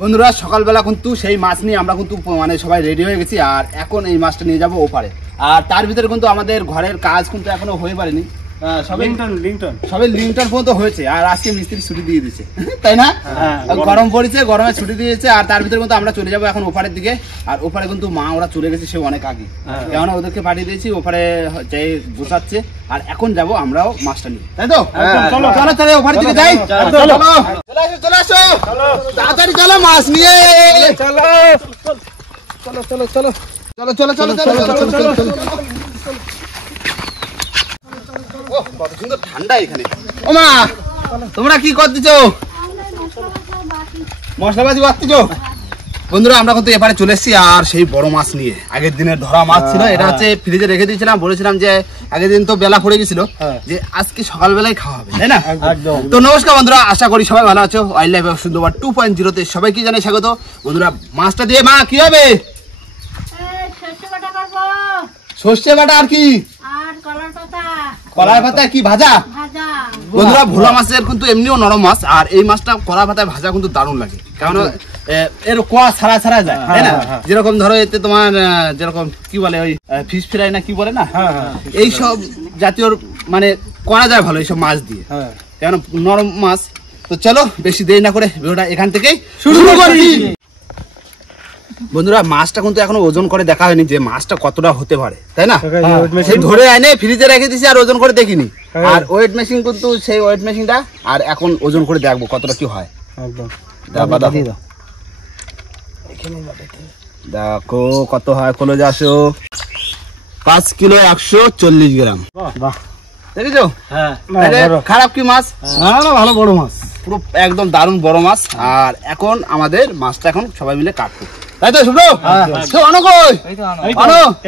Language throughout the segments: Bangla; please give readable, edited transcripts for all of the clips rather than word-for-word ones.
বন্ধুরা সকালবেলা কিন্তু সেই মাছ নিয়ে আমরা কিন্তু মানে সবাই রেডি হয়ে গেছি, আর এখন এই মাছটা নিয়ে যাবো ওপারে। আর তার ভিতরে কিন্তু আমাদের ঘরের কাজ কিন্তু এখনো হয়ে পারেনি, সবে লিংটন পর্যন্ত হয়েছে। আর আজকে মিস্ত্রি ছুটি দিয়ে দিচ্ছে, তাই না? গরম পড়েছে, গরমে ছুটি দিয়েছে। আর তার ভিতরে কিন্তু আমরা চলে যাবো এখন ওপারের দিকে। আর ওপারে কিন্তু মা ওরা চলে গেছে সে অনেক আগে, কেননা ওদেরকে পাঠিয়ে দিয়েছি ওপারে যাই গোছাচ্ছে। আর এখন যাব আমরাও মাছটা নিয়ে, তাই তো? চলো চলো চলো ওপারের দিকে যাই। চলে আসো তাড়াতাড়ি, চলো মাছ নিয়ে চলো চলো চলো চলো চলো চলো চলো চলো চলো। কত সুন্দর ঠান্ডা এখানে। ও মা, তোমরা কি করতেছো? মশলাবাজি করতেছো? বন্ধুরা আমরা কিন্তু এবারে চলে এসেছি আর সেই বড় মাছ নিয়ে। আগের দিনের ধরা মাছ ছিল, এটা হচ্ছে ফ্রিজে রেখে দিয়েছিলাম। বলেছিলাম যে আগের দিন তো বেলা পড়ে গেছিল, যে আজকে সকালবেলায় খাওয়া হবে, তাই না? তো নমস্কার বন্ধুরা, আশা করি সবাই ভালো আছো। ওয়াইল্ড লাইফ সুন্দরবন 2.0 তে সবাইকে জানাই স্বাগত। বন্ধুরা মাছটা দিয়ে মা কি হবে? সর্ষে বাটা আর কি? কলার পাতায় কি ভাজা? বন্ধুরা ভোলা মাছের কিন্তু এমনিও নরম মাছ, আর এই মাছটা কলার পাতায় ভাজা কিন্তু দারুণ লাগে, কারণ এর কোয়া ছাড়া ছাড়া যায়, তাই না? যেরকম ধরো এতে তোমার যেরকম কি বলে ওই ফিশ ফ্রাই না কি বলে না, এই সব জাতীয় মানে করা যায় ভালো এইসব মাছ দিয়ে, কেন নরম মাছ। তো চলো বেশি দেরি না করে ভিডিওটা এখান থেকেই শুরু করছি। বন্ধুরা মাছটা কিন্তু এখনো ওজন করে দেখা হয়নি যে মাছটা কতটা হতে পারে, তাই না? সেই ধরে এনে ফ্রিজে রেখে দিছি আর ওজন করে দেখিনি। আর ওয়েট মেশিন কিন্তু সেই ওয়েট মেশিনটা, আর এখন ওজন করে দেখবো কতটা কি হয়। দেখো কত হয়। কলেজ আসো 5 কিলো 140 গ্রাম। দেখেছো? খারাপ কি মাছ? না ভালো বড় মাছ, পুরো একদম দারুণ বড় মাছ। আর এখন আমাদের মাছটা এখন সবাই মিলে কাটবো, তাই তো? শুভ্র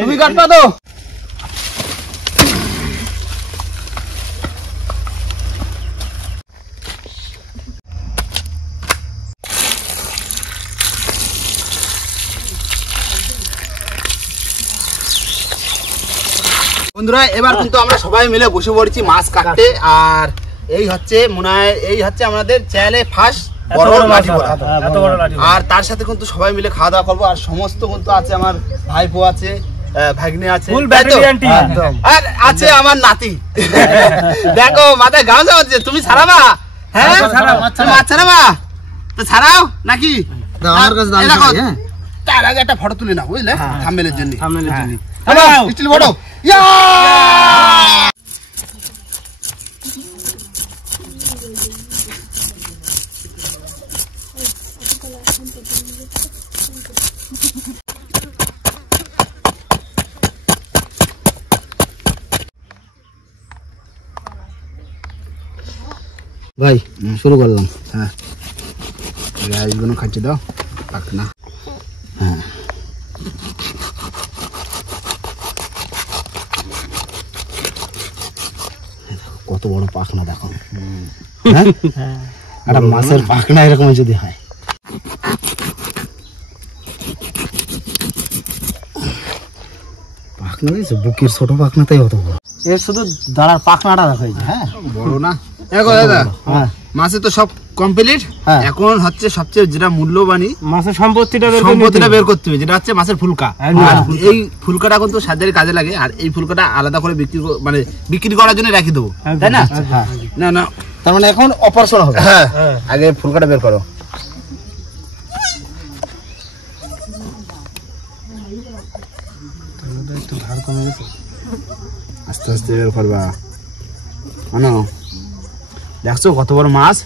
তুমি কাটবা তো? বন্ধুরা এবার কিন্তু আমরা সবাই মিলে বসে পড়েছি মাছ কাটতে। আর এই হচ্ছে মনে হয় এই হচ্ছে আমাদের চ্যানেলে ফার্স্ট বড় লাঠি ভরা। আর তার সাথে কিন্তু সবাই মিলে খাওয়া দাওয়া করবো। আর সমস্ত কিন্তু আছে, আমার ভাইপো আছে, ভাগ্নে আছে, আর আছে আমার নাতি। দেখো মাথায় গামছা হচ্ছে, তুমি ছাড়াবা? হ্যাঁ মাছ ছাড়াবা তো ছাড়াও নাকি? তার আগে একটা ফটো তুলে না, বুঝলে, থাম্বনেলের জন্য। ফটো ভাই শুরু করলাম। হ্যাঁ রাইসগুলো খাচ্ছি দাও, পাক না। হ্যাঁ কত বড় পাখনা দেখো। একটা মাছের পাখনা এরকম যদি হয়। পাখনা দিয়েছে বুকের ছোট পাখনাটাই অত বড়, এর শুধু দাঁড়ার পাখনাটা দেখো। হ্যাঁ বড় না। দেখো দাদা মাছে তো সব কমপ্লিট, এখন হচ্ছে সবচেয়ে যেটা মূল্যবানী মাছের সম্পত্তিটা বের করতে হবে, যেটা হচ্ছে মাছের ফুলকা। এই ফুলকাটা কিন্তু সাজারে কাজে লাগে। আর এই ফুলকাটা আলাদা করে বিক্রি করার জন্য রাখি দেবো, তাই না? না না, তার মানে এখন অপারেশন হবে। হ্যাঁ আগে ফুলকাটা বের করো। আস্তে আস্তে বের করবা। দেখছো কত বড় মাছ?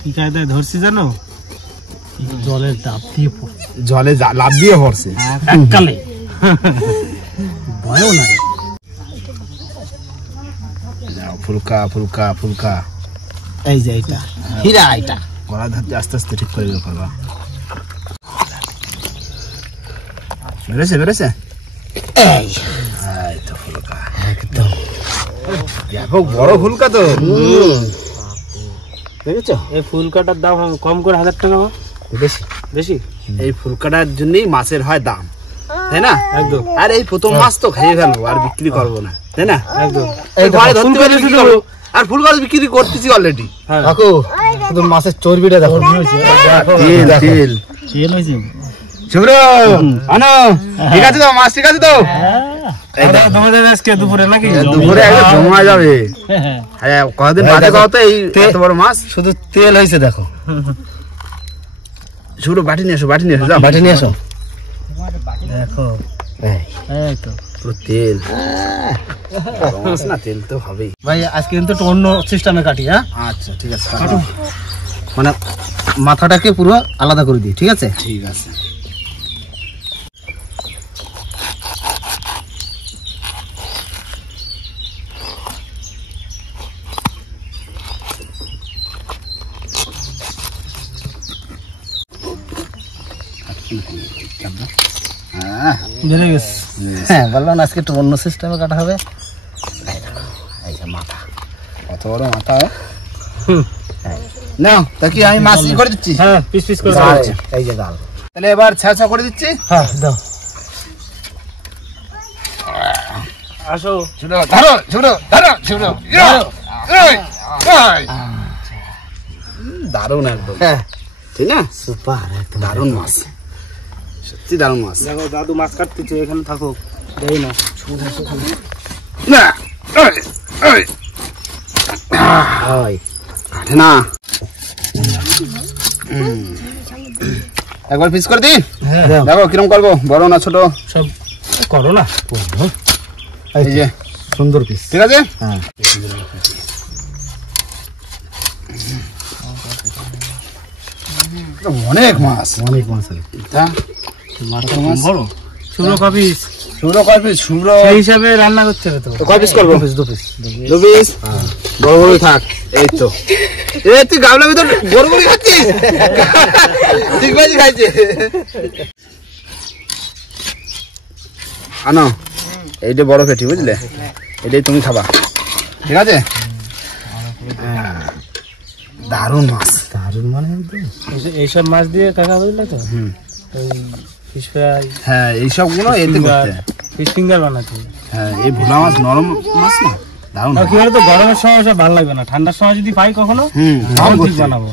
কি কায়দায় ধরছি জানো? জলে লাফ দিয়ে পড়ছে এককালে, ভয়ও নাই। ফুলকা ফুলকা ফুলকা, এই যে এটা হীরা, এটা গলা ধরতে আস্তে আস্তে ঠিক করে বের করবা। বেড়েছে বেড়েছে, এই তো ফুলকা একদম ব্যাপক বড় ফুলকা তো। দেখেছো এই ফুলকাটার দাম কম করে 1000 টাকা বেশি বেশি। এই ফুলকাটার জন্যই মাছের হয় দাম, তাই না? একদম। আর এই প্রথম মাছ তো খেয়ে ফেলবো, আর বিক্রি করবো না, তাই না? একদম। এই ঘরে ধরতে পারলে কি করবো? আর ফুলকপি বিক্রি করতেছি অলরেডি। কাকু শুধু মাছের চর্বিটা দেখো। তেল তেল তেল হয়েছে শুভ্র আনো ঠিক আছে তো মাছ ঠিক আছে তো দুপুরে নাকি দুপুরে একদম জমা যাবে। হ্যাঁ কতদিন বাদে কত এই এত বড় মাছ শুধু তেল হয়েছে দেখো। শুভ্র বাটি নিয়ে এসো বাটি নিয়ে এসো যাও বাটি নিয়ে এসো দেখো এই তো পুরো তেল মাছ না তেল তো হবেই ভাই আজকে কিন্তু একটু অন্য সিস্টেমে কাটি। হ্যাঁ আচ্ছা ঠিক আছে কাটো মানে মাথাটাকে পুরো আলাদা করে দিই ঠিক আছে। ঠিক আছে বেড়ে গেছে। হ্যাঁ বললাম আজকে একটু অন্য সিস্টেমে কাটা হবে। এই যে মাথা কত বড় মাথা নাও তা কি আমি মাছ করে দিচ্ছি। হ্যাঁ পিস পিস করে এই যে ডাল তাহলে এবার ছেঁচা করে দিচ্ছি। হ্যাঁ দাও আসো ছোট ধরো ছোট ধরো ছোট দারুণ একদম ঠিক না সুপার একদম দারুণ মাছ সত্যি দারুণ মাছ। দেখো দাদু মাছ কাটতেছে এখানে থাকো দেই না না ওই কাটে না একবার পিস করে দিই। হ্যাঁ দেখো কিরম করবো বড় না ছোট সব করো না এই যে সুন্দর পিস ঠিক আছে। হ্যাঁ অনেক মাছ অনেক মাছ আছে তা মাছটা বড় শুকনো কপিস শুভ্র কয় পিস শুভ্র সেই হিসাবে রান্না করতে হবে তো কয় পিস করবো দু পিস দু পিস বড় বড় থাক এই তো এ তুই গামলার ভিতর বড় বড় খাচ্ছিস ঠিক বাজি খাইছে আনো এইটা বড় পেটি বুঝলে এটাই তুমি খাবা ঠিক আছে। দারুণ মাছ দারুণ মানে এইসব মাছ দিয়ে কাকা বুঝলে তো ফিশ ফ্রাই হ্যাঁ এইসব গুলো এতে করতে ফিশ ফিঙ্গার বানাতে। হ্যাঁ এই ভোলা মাছ নরম মাছ না দারুণ কি বলতো গরমের সময় সব ভালো লাগবে না ঠান্ডার সময় যদি পাই কখনো ঠিক বানাবো।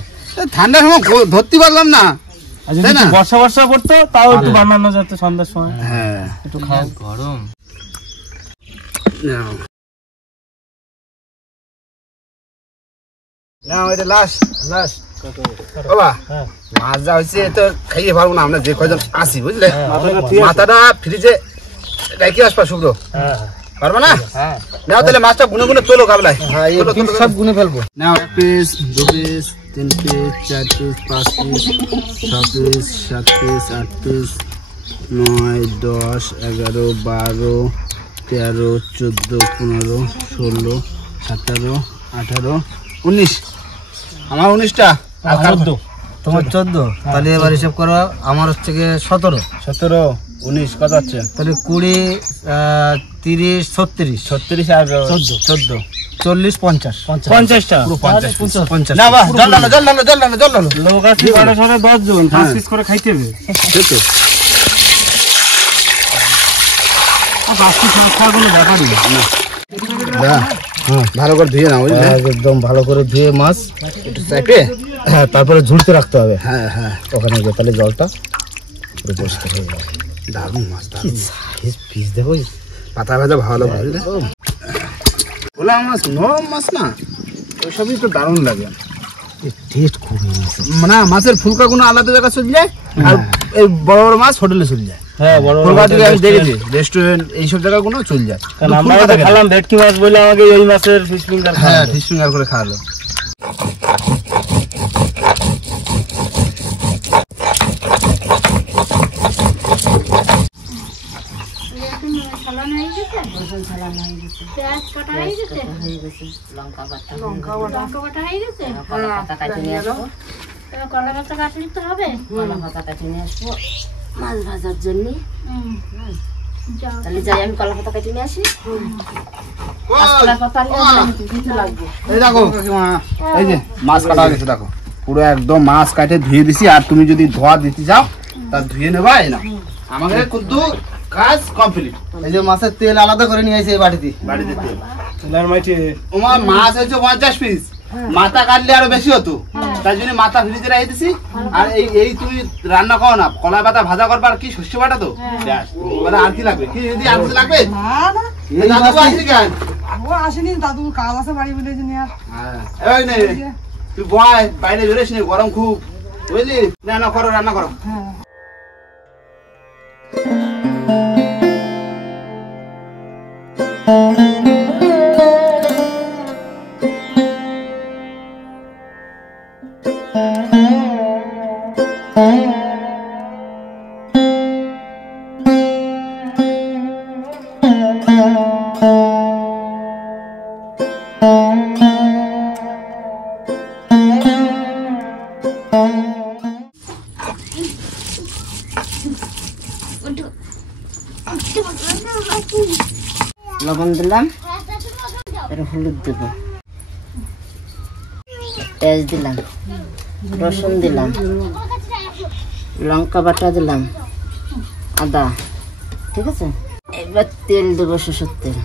ঠান্ডার সময় ধরতে পারলাম না আর যদি বর্ষা বর্ষা করতো তাও একটু বানানো যেত সন্ধ্যার সময়। হ্যাঁ একটু খাও গরম না এটা লাস্ট বাবা মাছ যা হয়েছে তো খাইয়ে পারবো না আমরা যে কয়জন আসি বুঝলে মাথাটা ফ্রিজে রেখে আসবা শুভ্র পারবো না। নাও তাহলে মাছটা গুনে গুনে তোলো গাবলায় সব গুনে ফেলবো। নাও 1 piece 2 piece 3 piece 4 piece 5 piece 6 piece 7 piece 8 piece 9 10 11 12 13 14 15 16 17 18 19 আমার 19টা আর 14 তোমার 14 তাহলে এবার হিসাব করো আমার হচ্ছে গিয়ে 17 17 19 কত হচ্ছে তাহলে 20 30 36 36 আর 14 40 50 50টা পুরো 50 না বাহ জল ডালো লোক আছে 12 সাথে 10 জন 5 পিস করে খাইতে হবে ঠিক আছে বাকি খাওয়াগুলো ব্যাপারই না। ভালো করে ধুয়ে নাও বুঝলে একদম ভালো করে ধুয়ে মাছ একটু চাপে হ্যাঁ তারপরে ঝুলতে রাখতে হবে। হ্যাঁ হ্যাঁ ওখানে গিয়ে তাহলে জলটা পুরো পরিষ্কার হয়ে যাবে। দারুণ মাছ কি সাইজ পিস দেখো পাতা ভাজা ভালো বুঝলে ভোলা মাছ নরম মাছ না ওইসবই তো দারুণ লাগে টেস্ট খুব আছে মানে মাছের ফুলকা কোনো আলাদা জায়গা চলে যায় আর এই বড় বড় মাছ হোটেলে চলে যায়। হ্যাঁ বড় ফুলকা থেকে আমি দেখেছি রেস্টুরেন্ট এইসব জায়গাগুলো চলে যায়। আমরা খেলাম ভেটকি মাছ বলে আমাকে ওই মাছের ফিশ ফিঙ্গার হ্যাঁ ফিশ ফিঙ্গার করে খাওয়ালো। মাছ ভাজার জন্য তাহলে যাই আমি কলা পাতা কেটে নিয়ে আসি। এই দেখো এই যে মাছ কাটা গেছে দেখো পুরো একদম মাছ কাটে ধুয়ে দিছি। আর তুমি যদি ধোয়া দিতে যাও তা ধুয়ে নেবা এই না আমাকে কিন্তু কাজ কমপ্লিট। এই যে মাছের তেল আলাদা করে নিয়ে আসে এই বাটিতে। বাড়িতে তেল তেলার মাইটে ওমা মাছ হয়েছে 50 পিস, মাথা কাটলে আরো বেশি হতো, তাই জন্য মাথা ফ্রিজে রেখে দিছি। আর এই তুমি রান্না করো না, কলা পাতা ভাজা করবা আর কি শস্য বাটা তো ব্যাস। এবারে আর কি লাগবে? কি যদি আর কিছু লাগবে? এই দাদু আসি কেন? ও আসেনি, দাদু কাজ আছে বাড়ি বলে জেনে আর। হ্যাঁ এই নে তুই বয়, বাইরে বেরোস নি, গরম খুব, বুঝলি? না না করো, রান্না করো। লবণ দিলাম, হলুদ দেব, পেঁয়াজ দিলাম, রসুন দিলাম, লঙ্কা বাটা দিলাম, আদা, ঠিক আছে। এবার তেল দেবো, সরষের তেল।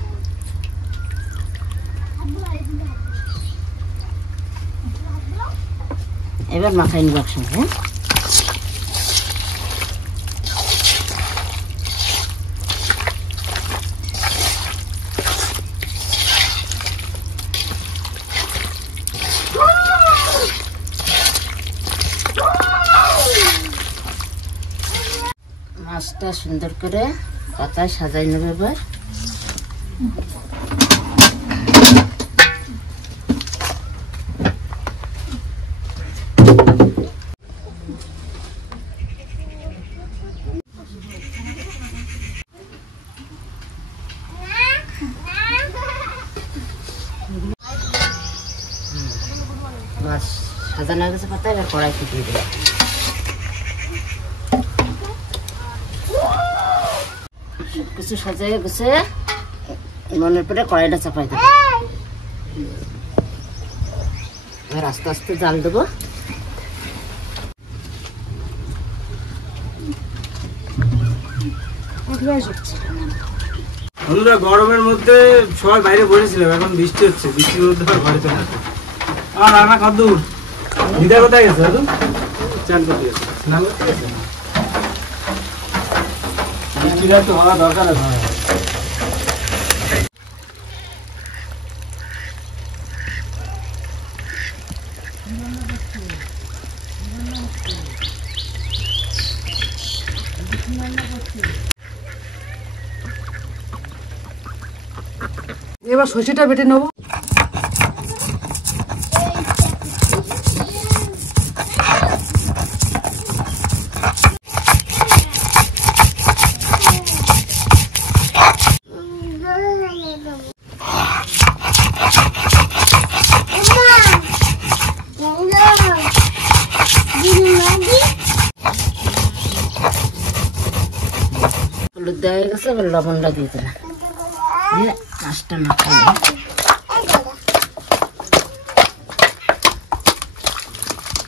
এবার মাখাই নিব একসঙ্গে। হ্যাঁ, মাছটা সুন্দর করে পাতায় সাজাই নেবে। এবার মাছ সাজানো হয়ে গেছে পাতায়, এবার কড়াই ফুটিয়ে দেবে। কিছু সাজিয়ে গেছে, মনের পরে কড়াইটা চাপাই দেবো। এবার আস্তে আস্তে জাল দেবো। বন্ধুরা, গরমের মধ্যে সবাই বাইরে বসেছিলাম, এখন বৃষ্টি হচ্ছে, বৃষ্টির মধ্যে ঘরে চলে আসে। আর রান্না কদ্দূর? দিদা কোথায় গেছে দাদু? চান করতে গেছে, স্নান করতে গেছে। বৃষ্টিটা তো হওয়া দরকার আছে। এবার সর্ষেটা বেটে নেবো। হলুদ দেওয়া হয়ে গেছে, এবার লবণটা দিয়ে দিলাম, দিয়ে মাছটা মাখাই।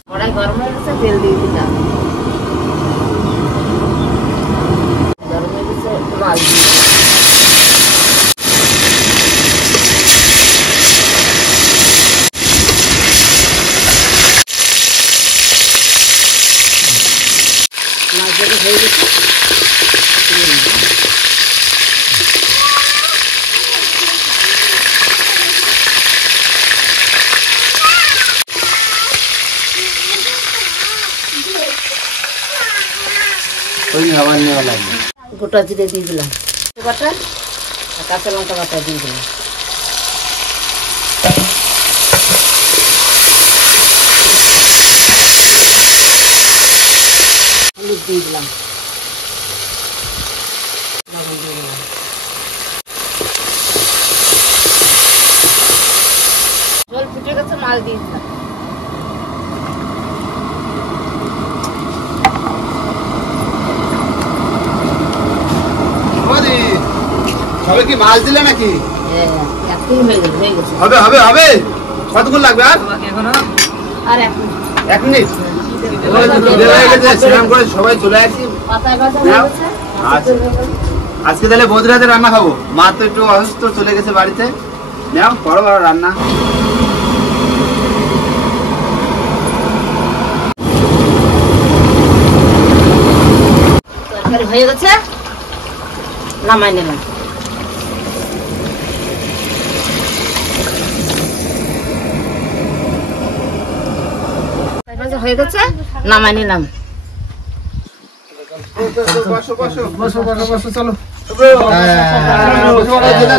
কড়াই গরম হয়ে গেছে, তেল দিয়ে দিলাম। গরম হয়ে গেছে, মাছ দিয়ে দিলাম। মাছ যখন হয়ে গেছে, গোটা জিরে দিয়ে দিলাম, বাটা আর কাঁচা লঙ্কা বাটা দিয়ে দিলাম। হলুদ দিয়ে দিলাম, লবণ দিয়ে দিলাম। জল ফুটে গেছে, মাছ দিয়ে দিলাম। সবাই কি মাছ দিলে নাকি? এখন হয়ে গেছে। হবে হবে হবে, কতক্ষণ লাগবে? আর এক মিনিট। স্নান করে সবাই চলে আসি। পাতায় ভাজা হয়ে গেছে। আচ্ছা। আজকে তাহলে বৌদিরাতে রান্না খাবো। মা তো একটু অসুস্থ, চলে গেছে বাড়িতে। নাও বড় বড় রান্না। তরকারি হয়ে গেছে, নামাই নিলাম। হয়ে গেছে, নামাই নিলাম। বসো বসো বসো বসো বসো, চলো।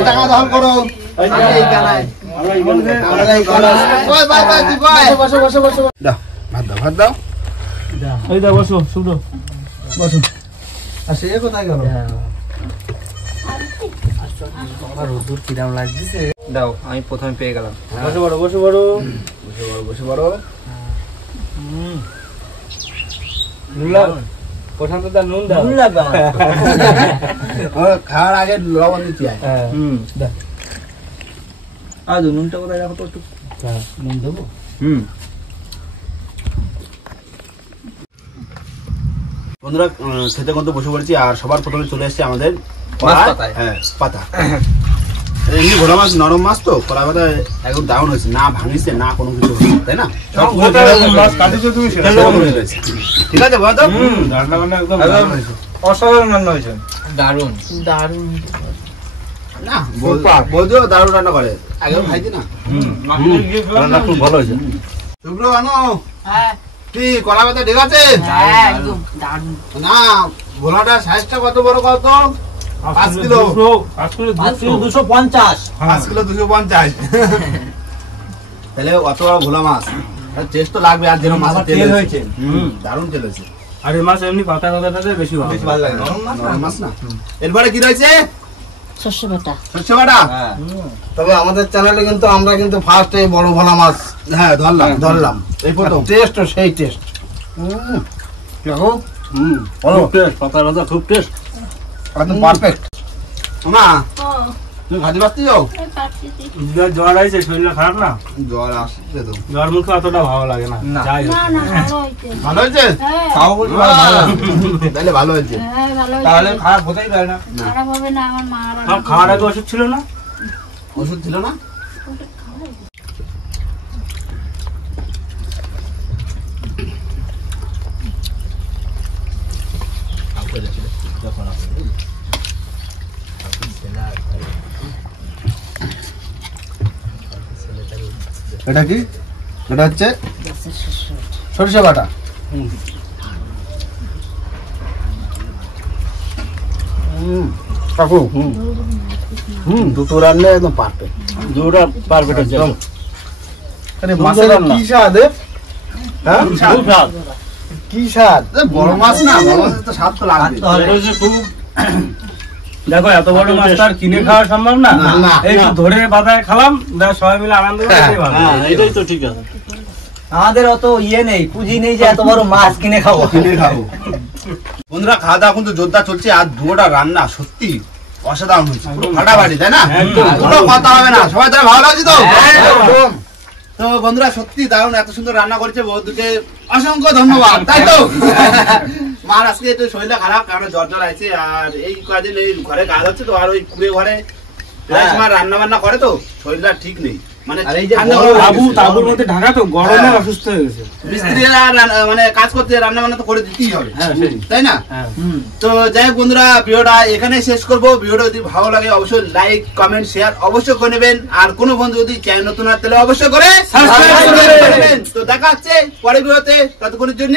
টাকা দখল করো। বসো বসো বসো, দাও ভাত দাও, ভাত দাও। এই দা বসো, শুভ বসো। আর সে কোথায় গেল? দাও, আমি প্রথমে পেয়ে গেলাম। বসে বড়, বসে বড়, বসে বড়, বসে বড়। নুন লাগ, প্রশান্ত দা নুন দাও। খাওয়ার আগে লবণ দিচ্ছি। আর নুনটা কোথায় রাখো তো একটু। নুন দেবো। বন্ধুরা খেতে কিন্তু বসে পড়েছি, আর সবার প্রথমে চলে এসেছে আমাদের মাছ পাতায়। হ্যাঁ, পাতা। এমনি ভোলা মাছ, নরম মাছ তো, কলা পাতা একদম দারুণ হয়েছে, না ভাঙিছে না কোনো কিছু হয়েছে, তাই না? ঠিক আছে বলো তো। রান্না বান্না একদম অসাধারণ রান্না হয়েছে। দারুণ দারুণ। না বৌদিও দারুণ রান্না করে, আগেও খাইছি না। রান্না খুব ভালো হয়েছে। শুভ্র আনো কি কলা পাতা ঠিক আছে? না ভোলাটার সাইজটা কত বড়, কত? 5 কিলো। 5 কিলো 250। 5 কিলো 250। তাহলে অত বড় ভোলা মাছ, টেস্ট তো লাগবে। আর যেরকম মাছের তেল হয়েছে, দারুণ তেল হয়েছে। আর এই মাছ এমনি পাতা পাতাতে বেশি ভালো লাগে, নরম মাছ না। এরপরে কি রয়েছে? সর্ষে বাটা। সর্ষে বাটা। তবে আমাদের চ্যানেলে কিন্তু আমরা কিন্তু ফার্স্ট এই বড় ভোলা মাছ হ্যাঁ ধরলাম। এই প্রথম। টেস্ট সেই টেস্ট। দেখো, পাতা পাতা খুব টেস্ট। একদম পারফেক্ট। মা তুমি খাতে পারছিস? জ্বর আছে, শরীরটা খারাপ না? জ্বর আসছে তো। জ্বর মুখে অতটা ভালো লাগে না। যাই হোক। ভালো হয়েছে? খাও বলছি তাহলে ভালো হয়েছে। তাহলে খারাপ হতেই পারে না। খাওয়ার আগে ওষুধ ছিল না? ওষুধ ছিল না? এটা কি? এটা হচ্ছে সরিষা বাটা। কাকু দুটো রান্না একদম পারফেক্ট। দুটা পারফেক্ট আছে। মাছের কি স্বাদ? হ্যাঁ, কি স্বাদ? বড় মাছ না, বড় মাছের তো স্বাদ তো লাগবে। দেখো এত বড় মাছ আর কিনে খাওয়া সম্ভব না। না। এই একটু ধরে বাজারে খেলাম, সবাই মিলে আনন্দ করে এটাই ভালো। এটাই তো ঠিক আছে। আমাদের অত ইয়ে নেই, পুঁজি নেই যে এত বড় মাছ কিনে খাবো। বন্ধুরা খাওয়া দাওয়া কিন্তু জোরদার চলছে, আর দুটোটা রান্না সত্যি অসাধারণ হয়েছে, পুরো ফাটাফাটি, তাই না? একদম। কোনো কথা হবে না, সবাই তাহলে ভালো লাগছে তো? একদম। তো বন্ধুরা সত্যি দারুণ, এত সুন্দর রান্না করেছে বৌদিকে অসংখ্য ধন্যবাদ, তাই তো? মার আজকে একটু শরীরটা খারাপ, কারণ জ্বর আছে, আর এই কয়েকদিন এই ঘরে কাজ হচ্ছে তো, আর ওই কুড়ে ঘরে প্রায় সময় রান্না বান্না করে তো, শরীরটা ঠিক নেই। মানে ঠান্ডা গরম হয়ে গেছে। তাবুর মধ্যে ঢাকা তো গরমে অসুস্থ হয়ে গেছে। মিস্ত্রিরা মানে কাজ করতে, রান্না বান্না তো করে দিতেই হবে, হ্যাঁ, সেই। তাই না? হ্যাঁ। তো যাই হোক বন্ধুরা, ভিডিওটা এখানে শেষ করবো। ভিডিওটা যদি ভালো লাগে অবশ্যই লাইক কমেন্ট শেয়ার অবশ্যই করে নেবেন, আর কোনো বন্ধু যদি চ্যানেল নতুন হয় তাহলে অবশ্যই করে সাবস্ক্রাইব করে নেবেন। তো দেখা হচ্ছে পরের ভিডিওতে, ততক্ষণের জন্য